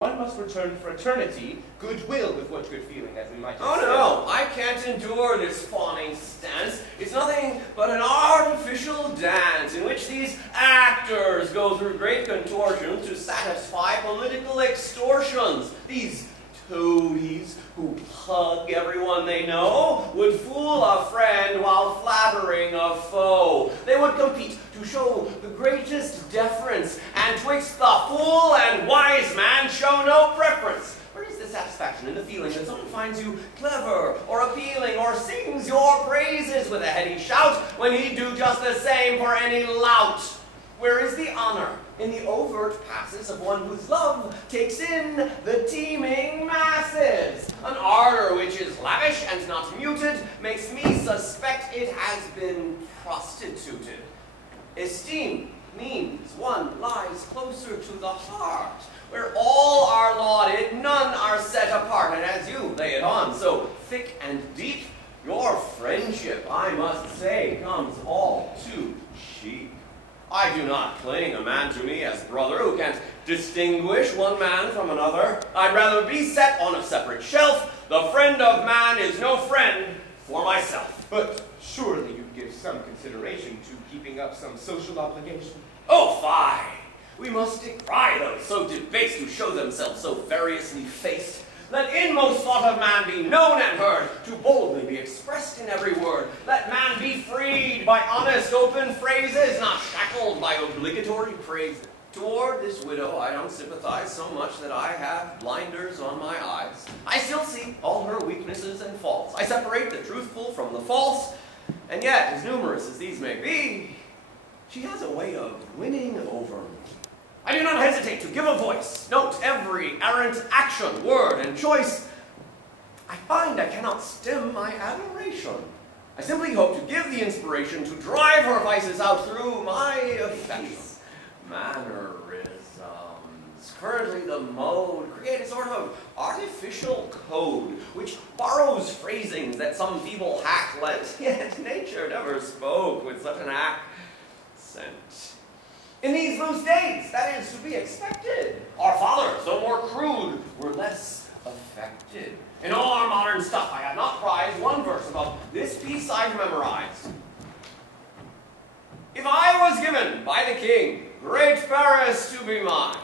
One must return fraternity, goodwill with what good feeling, as we might have said. Oh no, I can't endure this fawning stance. It's nothing but an artificial dance in which these actors go through great contortions to satisfy political extortions. These toadies who hug everyone they know would fool a friend while flattering a foe. They would compete to show the greatest deference, and twixt the fool and wise man show no preference. Where is the satisfaction in the feeling that someone finds you clever or appealing or sings your praises with a heady shout when he'd do just the same for any lout? Where is the honor in the overt passes of one whose love takes in the teeming masses? An ardor which is lavish and not muted makes me suspect it has been prostituted. Esteem means one lies closer to the heart, where all are lauded, none are set apart, and as you lay it on so thick and deep, your friendship, I must say, comes all too cheap. I do not cling a man to me as brother who can't distinguish one man from another. I'd rather be set on a separate shelf. The friend of man is no friend for myself. But surely you'd give some consideration to keeping up some social obligation. Oh, fie! We must decry those so debased who show themselves so variously faced. Let inmost thought of man be known and heard, to boldly be expressed in every word. Let man be freed by honest open phrases, not shackled by obligatory praises. Toward this widow I don't sympathize so much that I have blinders on my eyes. I still see all her weaknesses and faults. I separate the truthful from the false, and yet, as numerous as these may be, she has a way of winning over me. I do not hesitate to give a voice, note every errant action, word, and choice. I find I cannot stem my admiration. I simply hope to give the inspiration to drive her vices out through my affection. Mannerisms, currently the mode, create a sort of artificial code, which borrows phrasings that some feeble hack lent, yet nature never spoke with such an accent. In these loose days, that is to be expected. Our fathers, though more crude, were less affected. In all our modern stuff, I have not prized one verse above this piece I've memorized. If I was given by the king great Paris to be mine,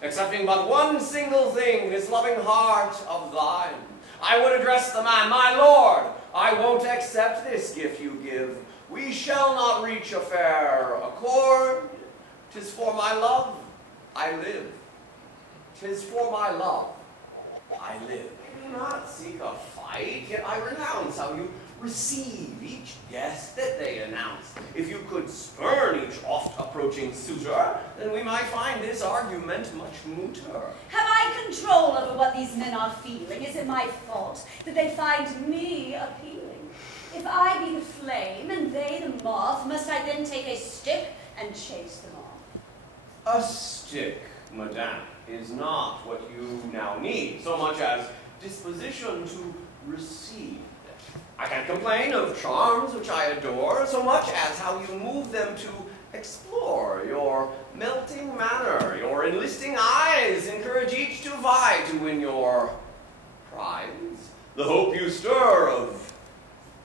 accepting but one single thing, this loving heart of thine, I would address the man, my lord, I won't accept this gift you give. We shall not reach a fair accord. 'Tis for my love I live. 'Tis for my love I live. I do not seek a fight, yet I renounce how you receive each guest that they announce. If you could spurn each oft-approaching suitor, then we might find this argument much mooter. Have I control over what these men are feeling? Is it my fault that they find me appealing? If I be the flame and they the moth, must I then take a stick and chase them off? A stick, madame, is not what you now need, so much as disposition to receive. I can't complain of charms which I adore, so much as how you move them to explore. Your melting manner, your enlisting eyes encourage each to vie to win your prize. The hope you stir of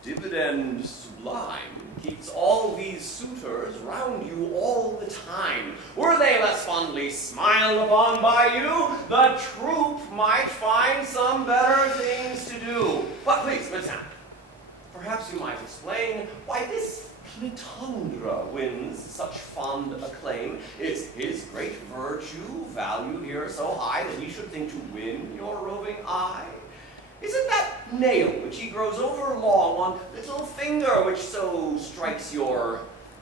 dividend sublime keeps all these suitors round you all the time. Were they less fondly smiled upon by you, the troop might find some better things to do. But please, madame, perhaps you might explain why this Clitandre wins such fond acclaim. Is his great virtue valued here so high that he should think to win your roving eye? Is it that nail which he grows over long on little finger which so strikes your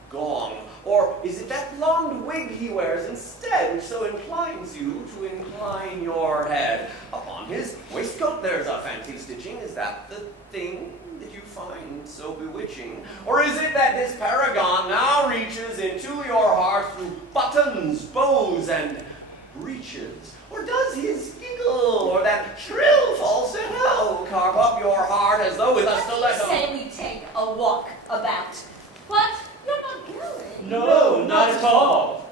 gong? Or is it that blonde wig he wears instead which so inclines you to incline your head? Upon his waistcoat there's a fancy stitching. Is that the thing that you find so bewitching? Or is it that this paragon now reaches into your heart through buttons, bows, and breeches? Or does his giggle or that shrill falsetto carve up your heart as though with a stiletto? Say we take a walk about. What? You're not going? No, not at all.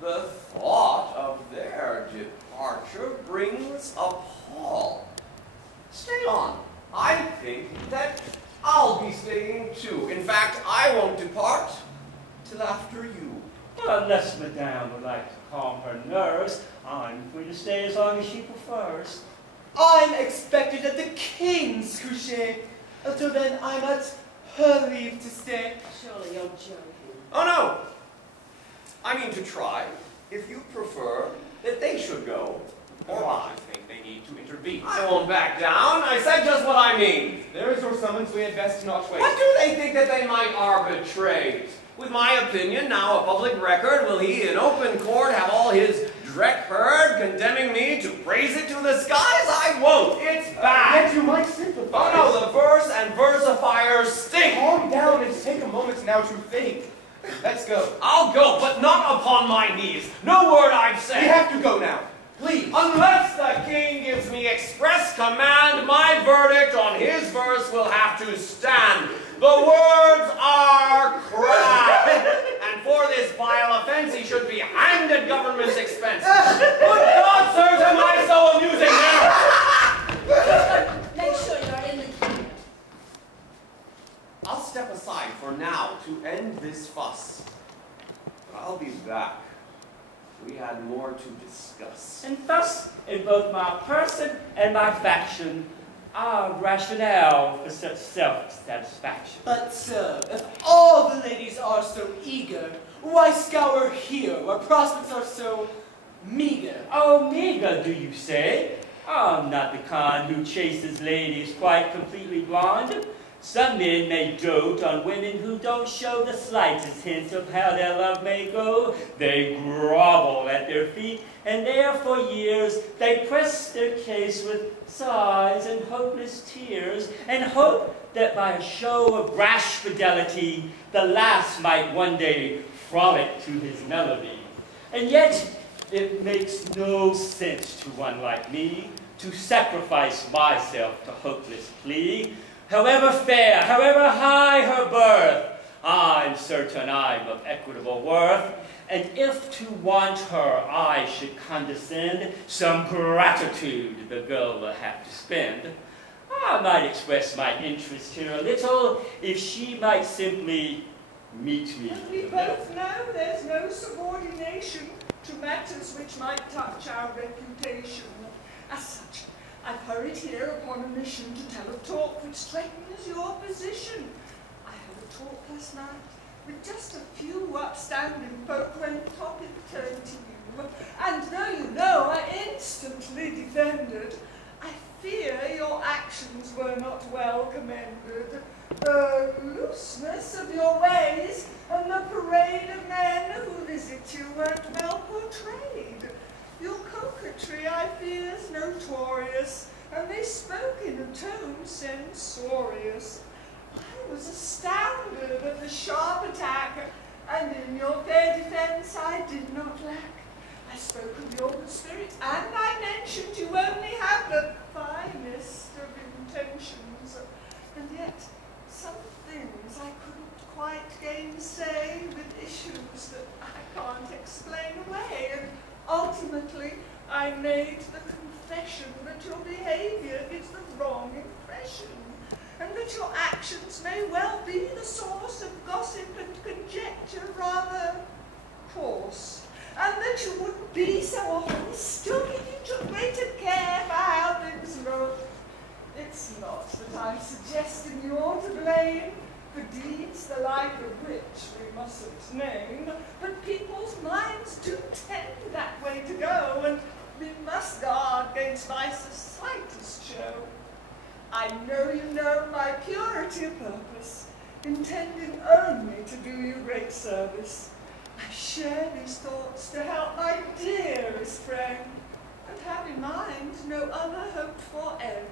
The thought of their departure brings things appall. Stay on. I think that I'll be staying too. In fact, I won't depart till after you. Well, unless Madame would like to calm her nerves, I'm free to stay as long as she prefers. I'm expected at the King's coucher. Until then, I'm at her leave to stay. Surely you're joking. Oh no! I mean to try, if you prefer, that they should go, or I. think they need to intervene. I won't back down. I said just what I mean. There is your summons. We had best not wait. What do they think that they might arbitrate? With my opinion, now a public record, will he in open court have all his dreck heard, condemning me to praise it to the skies? I won't. It's bad. Yet you might sympathize. Oh no, the verse and versifiers stink. Calm down and take a moment now to think. Let's go. I'll go, but not upon my knees. No word I've said. We have to go now. Please. Unless the king gives me express command, my verdict on his verse will have to stand. The words are craft, and for this vile offense he should be hanged at government's expense. Good God, sirs, am I so amusing now? Make sure you're in the queue. I'll step aside for now to end this fuss. But I'll be back. We had more to discuss. And thus, in both my person and my faction, our rationale for such self-satisfaction. But, sir, if all the ladies are so eager, why scour here, where prospects are so meager? Oh, meager, do you say? I'm not the kind who chases ladies quite completely blonde. Some men may dote on women who don't show the slightest hint of how their love may go. They grovel at their feet, and there for years they press their case with sighs and hopeless tears, and hope that by a show of rash fidelity, the lass might one day frolic to his melody. And yet, it makes no sense to one like me to sacrifice myself to hopeless plea. However fair, however high her birth, I'm certain I'm of equitable worth, and if to want her I should condescend, some gratitude the girl will have to spend. I might express my interest here a little, if she might simply meet me. And we both know there's no subordination to matters which might touch our reputation. As such, I've hurried here upon a mission to tell a talk which strengthens your position. I had a talk last night with just a few upstanding folk when the topic turned to you. And though you know I instantly defended, I fear your actions were not well commended. The looseness of your ways and the parade of men who visit you weren't well portrayed. Your coquetry, I fear, is notorious, and they spoke in a tone censorious. I was astounded at the sharp attack, and in your fair defence I did not lack. I spoke of your good spirit, and I mentioned you only have the finest of intentions. And yet, some things I couldn't quite gainsay with issues that I can't explain away, and ultimately, I made the confession that your behaviour gives the wrong impression, and that your actions may well be the source of gossip and conjecture rather coarse, and that you wouldn't be so mistook if you took greater care for how things look. It's not that I'm suggesting you're to blame for deeds the like of which we mustn't name, but people's minds do tend that way to go, and we must guard against vice's slightest show. I know you know my purity of purpose, intending only to do you great service. I share these thoughts to help my dearest friend, and have in mind no other hoped for end.